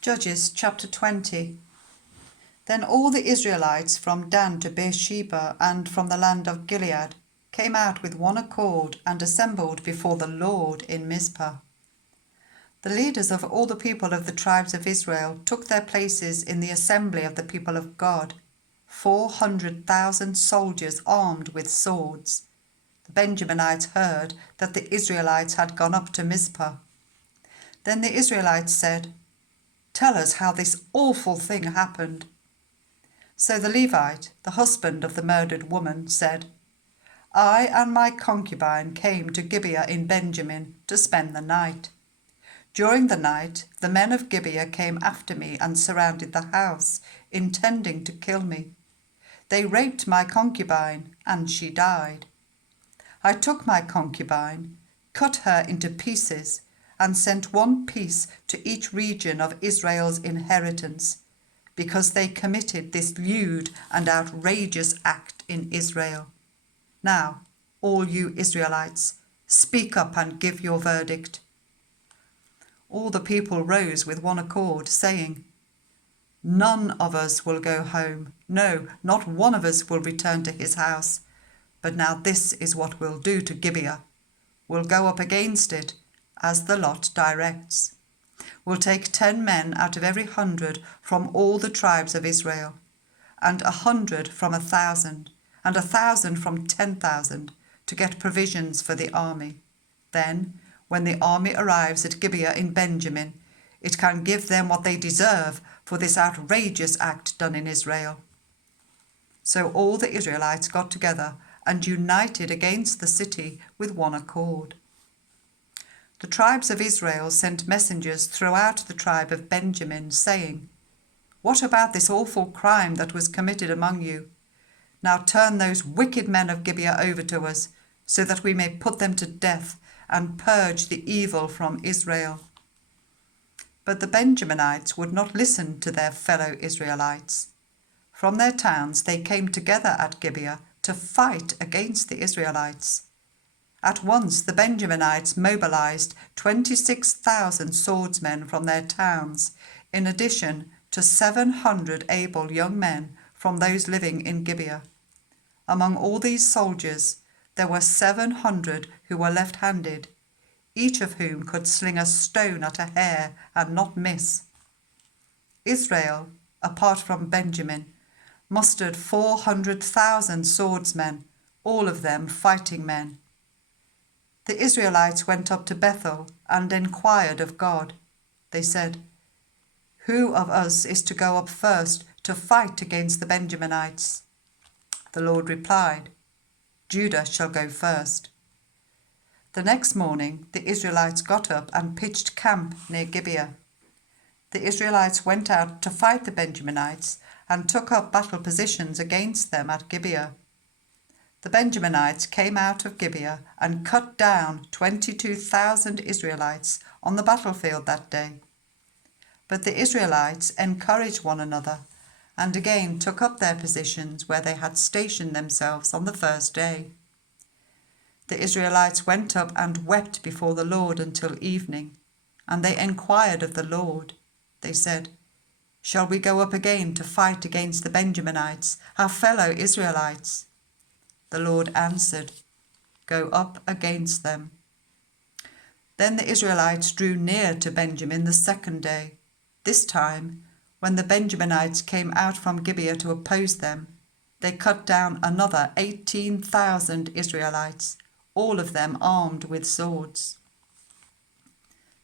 Judges chapter 20. Then all the Israelites from Dan to Beersheba and from the land of Gilead came out with one accord and assembled before the Lord in Mizpah. The leaders of all the people of the tribes of Israel took their places in the assembly of the people of God, 400,000 soldiers armed with swords. The Benjaminites heard that the Israelites had gone up to Mizpah. Then the Israelites said, "Tell us how this awful thing happened." So the Levite, the husband of the murdered woman, said, "I and my concubine came to Gibeah in Benjamin to spend the night. During the night, the men of Gibeah came after me and surrounded the house, intending to kill me. They raped my concubine, and she died. I took my concubine, cut her into pieces, and sent one piece to each region of Israel's inheritance, because they committed this lewd and outrageous act in Israel. Now, all you Israelites, speak up and give your verdict." All the people rose with one accord, saying, "None of us will go home. No, not one of us will return to his house. But now this is what we'll do to Gibeah. We'll go up against it, as the lot directs. We'll take 10 men out of every 100 from all the tribes of Israel, and 100 from 1,000, and 1,000 from 10,000, to get provisions for the army. Then, when the army arrives at Gibeah in Benjamin, it can give them what they deserve for this outrageous act done in Israel." So all the Israelites got together and united against the city with one accord. The tribes of Israel sent messengers throughout the tribe of Benjamin, saying, "What about this awful crime that was committed among you? Now turn those wicked men of Gibeah over to us, so that we may put them to death and purge the evil from Israel." But the Benjaminites would not listen to their fellow Israelites. From their towns they came together at Gibeah to fight against the Israelites. At once the Benjaminites mobilized 26,000 swordsmen from their towns, in addition to 700 able young men from those living in Gibeah. Among all these soldiers, there were 700 who were left-handed, each of whom could sling a stone at a hare and not miss. Israel, apart from Benjamin, mustered 400,000 swordsmen, all of them fighting men. The Israelites went up to Bethel and inquired of God. They said, "Who of us is to go up first to fight against the Benjaminites?" The Lord replied, "Judah shall go first." The next morning the Israelites got up and pitched camp near Gibeah. The Israelites went out to fight the Benjaminites and took up battle positions against them at Gibeah. The Benjaminites came out of Gibeah and cut down 22,000 Israelites on the battlefield that day. But the Israelites encouraged one another and again took up their positions where they had stationed themselves on the first day. The Israelites went up and wept before the Lord until evening, and they enquired of the Lord. They said, "Shall we go up again to fight against the Benjaminites, our fellow Israelites?" The Lord answered, "Go up against them." Then the Israelites drew near to Benjamin the second day. This time, when the Benjaminites came out from Gibeah to oppose them, they cut down another 18,000 Israelites, all of them armed with swords.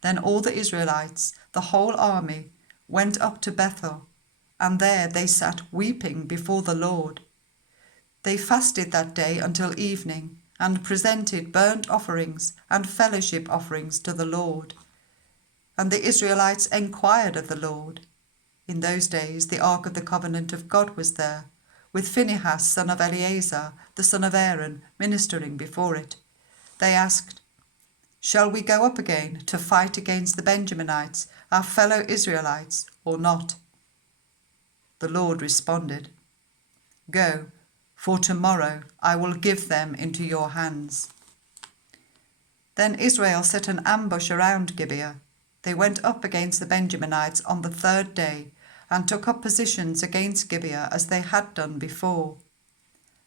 Then all the Israelites, the whole army, went up to Bethel, and there they sat weeping before the Lord. They fasted that day until evening, and presented burnt offerings and fellowship offerings to the Lord. And the Israelites enquired of the Lord. In those days the ark of the covenant of God was there, with Phinehas son of Eleazar, the son of Aaron, ministering before it. They asked, "Shall we go up again to fight against the Benjaminites, our fellow Israelites, or not?" The Lord responded, "Go, for tomorrow I will give them into your hands." Then Israel set an ambush around Gibeah. They went up against the Benjaminites on the third day and took up positions against Gibeah as they had done before.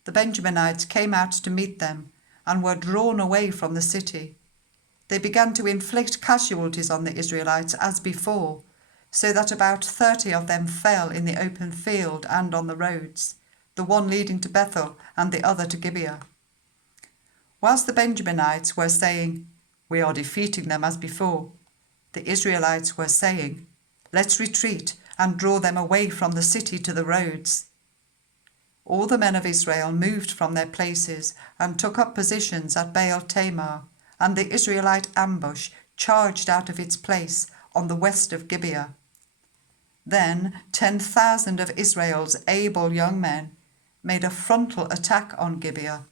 The Benjaminites came out to meet them and were drawn away from the city. They began to inflict casualties on the Israelites as before, so that about 30 of them fell in the open field and on the roads, the one leading to Bethel and the other to Gibeah. Whilst the Benjaminites were saying, "We are defeating them as before," the Israelites were saying, "Let's retreat and draw them away from the city to the roads." All the men of Israel moved from their places and took up positions at Baal Tamar, and the Israelite ambush charged out of its place on the west of Gibeah. Then 10,000 of Israel's able young men made a frontal attack on Gibeah.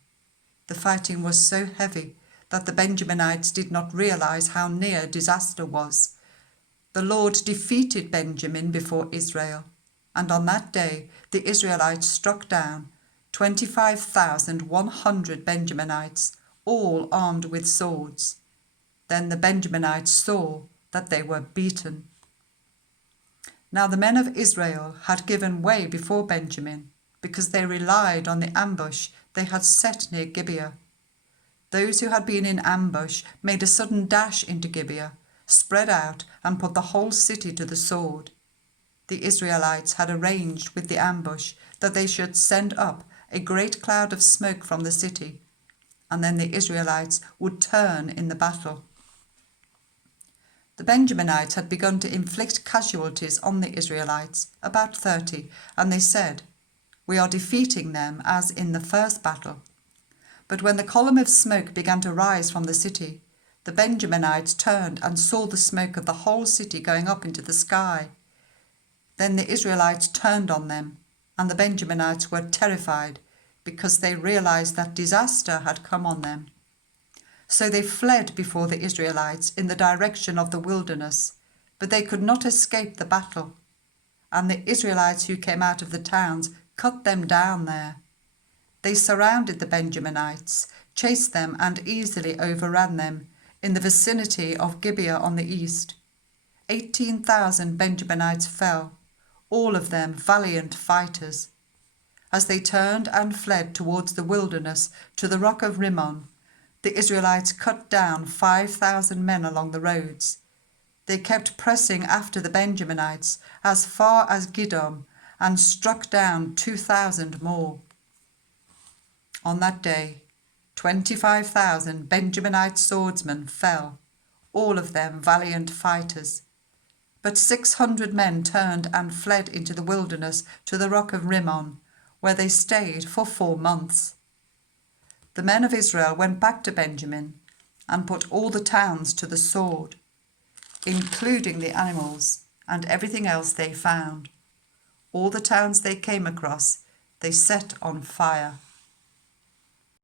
The fighting was so heavy that the Benjaminites did not realize how near disaster was. The Lord defeated Benjamin before Israel, and on that day the Israelites struck down 25,100 Benjaminites, all armed with swords. Then the Benjaminites saw that they were beaten. Now the men of Israel had given way before Benjamin, because they relied on the ambush they had set near Gibeah. Those who had been in ambush made a sudden dash into Gibeah, spread out, and put the whole city to the sword. The Israelites had arranged with the ambush that they should send up a great cloud of smoke from the city, and then the Israelites would turn in the battle. The Benjaminites had begun to inflict casualties on the Israelites, about 30, and they said, "We are defeating them as in the first battle." But when the column of smoke began to rise from the city, the Benjaminites turned and saw the smoke of the whole city going up into the sky. Then the Israelites turned on them, and the Benjaminites were terrified because they realized that disaster had come on them. So they fled before the Israelites in the direction of the wilderness, but they could not escape the battle. And the Israelites who came out of the towns cut them down there. They surrounded the Benjaminites, chased them, and easily overran them in the vicinity of Gibeah on the east. 18,000 Benjaminites fell, all of them valiant fighters. As they turned and fled towards the wilderness to the rock of Rimmon, the Israelites cut down 5,000 men along the roads. They kept pressing after the Benjaminites as far as Gidom and struck down 2,000 more. On that day, 25,000 Benjaminite swordsmen fell, all of them valiant fighters. But 600 men turned and fled into the wilderness to the rock of Rimmon, where they stayed for 4 months. The men of Israel went back to Benjamin and put all the towns to the sword, including the animals and everything else they found. All the towns they came across, they set on fire.